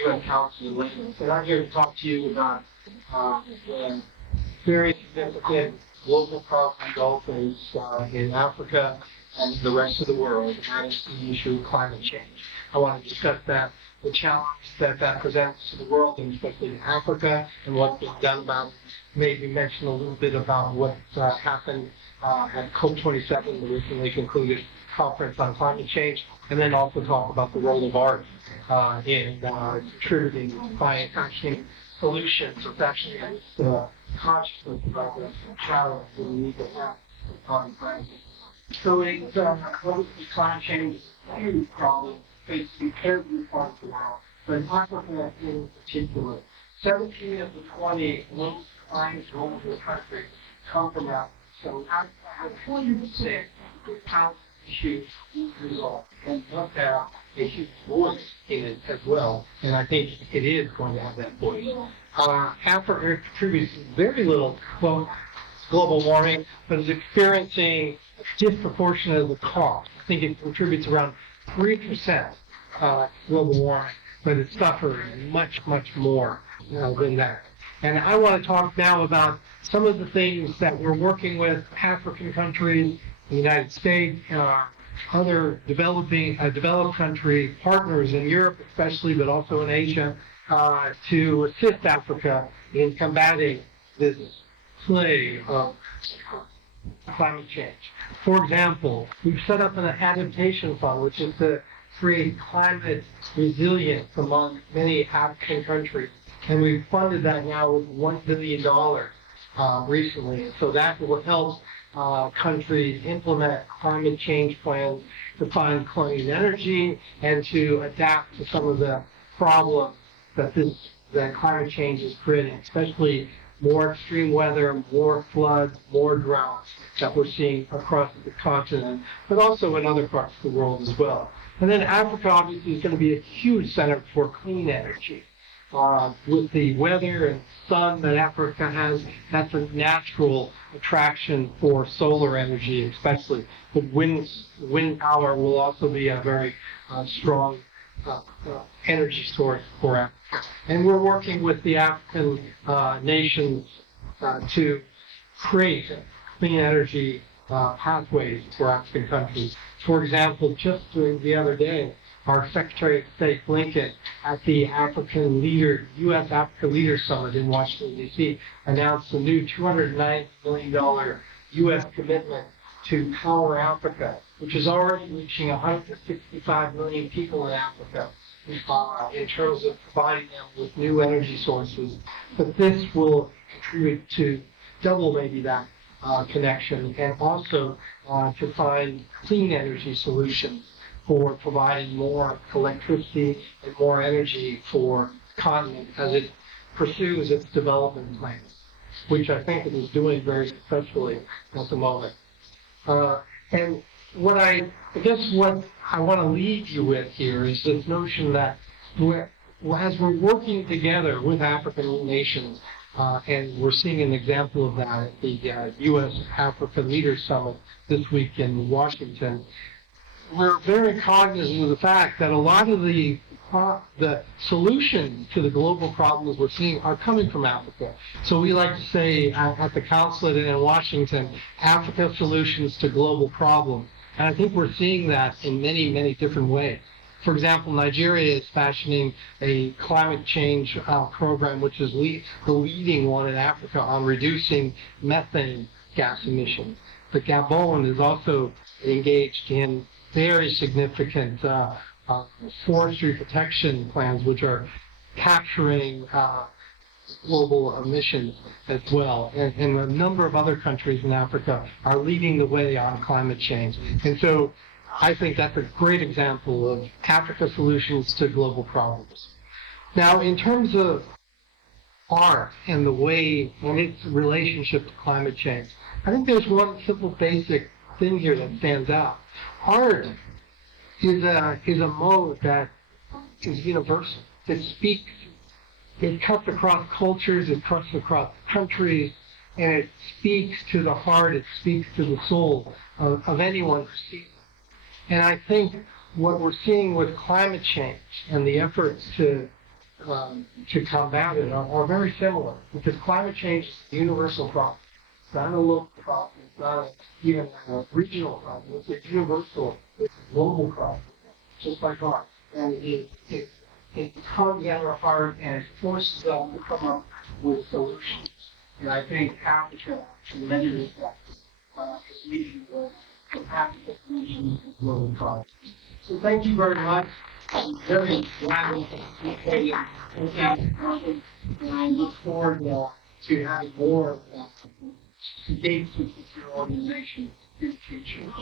UN Council, and I'm here to talk to you about the very significant global problem we all face in Africa and the rest of the world, and that is the issue of climate change. I want to discuss that, the challenge that presents to the world, and especially in Africa, and what's being done about it. Maybe mention a little bit about what happened at COP27, the recently concluded conference on climate change, and then also talk about the role of art in contributing by fashioning solutions, or fashioning consciousness about the challenge that we need to have on climate. So it's climate change is a huge problem facing every part of the world, but Africa in particular. 17 of the 20 most climate vulnerable countries come from Africa. So Africa has 20% of how issues resolved, and must have a huge voice in it as well. And I think it is going to have that voice. Africa contributes very little to global warming, but is experiencing a disproportionate of the cost. I think it contributes around 3% global warming, but it suffers much, much more than that. And I want to talk now about some of the things that we're working with African countries, the United States, and our other developed country partners in Europe especially, but also in Asia, to assist Africa in combating this plague of climate change. For example, we've set up an adaptation fund, which is to create climate resilience among many African countries. And we've funded that now with $1 billion recently. So that will help countries implement climate change plans to find clean energy and to adapt to some of the problems that climate change is creating, especially more extreme weather, more floods, more droughts that we're seeing across the continent, but also in other parts of the world as well. And then Africa obviously is going to be a huge center for clean energy. With the weather and sun that Africa has, that's a natural attraction for solar energy, especially. But wind power will also be a very strong energy source for Africa. And we're working with the African nations to create clean energy pathways for African countries. For example, just the other day, our Secretary of State Blinken at the U.S. Africa Leaders Summit in Washington, D.C., announced a new $290 million U.S. commitment to Power Africa, which is already reaching 165 million people in Africa in terms of providing them with new energy sources. But this will contribute to double maybe that connection, and also to find clean energy solutions for providing more electricity and more energy for the continent as it pursues its development plans, which I think it is doing very successfully at the moment. And what I want to leave you with here is this notion that as we're working together with African nations, and we're seeing an example of that at the U.S. Africa Leaders Summit this week in Washington, we're very cognizant of the fact that a lot of the solutions to the global problems we're seeing are coming from Africa. So we like to say at the Consulate and in Washington, Africa solutions to global problems. And I think we're seeing that in many, many different ways. For example, Nigeria is fashioning a climate change program, which is the leading one in Africa on reducing methane gas emissions. But Gabon is also engaged in very significant forestry protection plans, which are capturing global emissions as well. And a number of other countries in Africa are leading the way on climate change. And so I think that's a great example of Africa solutions to global problems. Now, in terms of art and the way and its relationship to climate change, I think there's one simple basic thing here that stands out. Art is a mode that is universal. It cuts across cultures, it cuts across countries, and it speaks to the heart, it speaks to the soul of anyone who sees it. And I think what we're seeing with climate change and the efforts to to combat it are very similar, because climate change is a universal problem. It's not a local problem. It's not even a regional problem. It's a universal, it's a global problem, just like ours. And it tugs at our heart and it forces us to come up with solutions. And I think Africa can measure that as leading the Africa solutions to global problems. So thank you very much. I'm very glad to participate in and I look forward to having more debates with your organization in the future.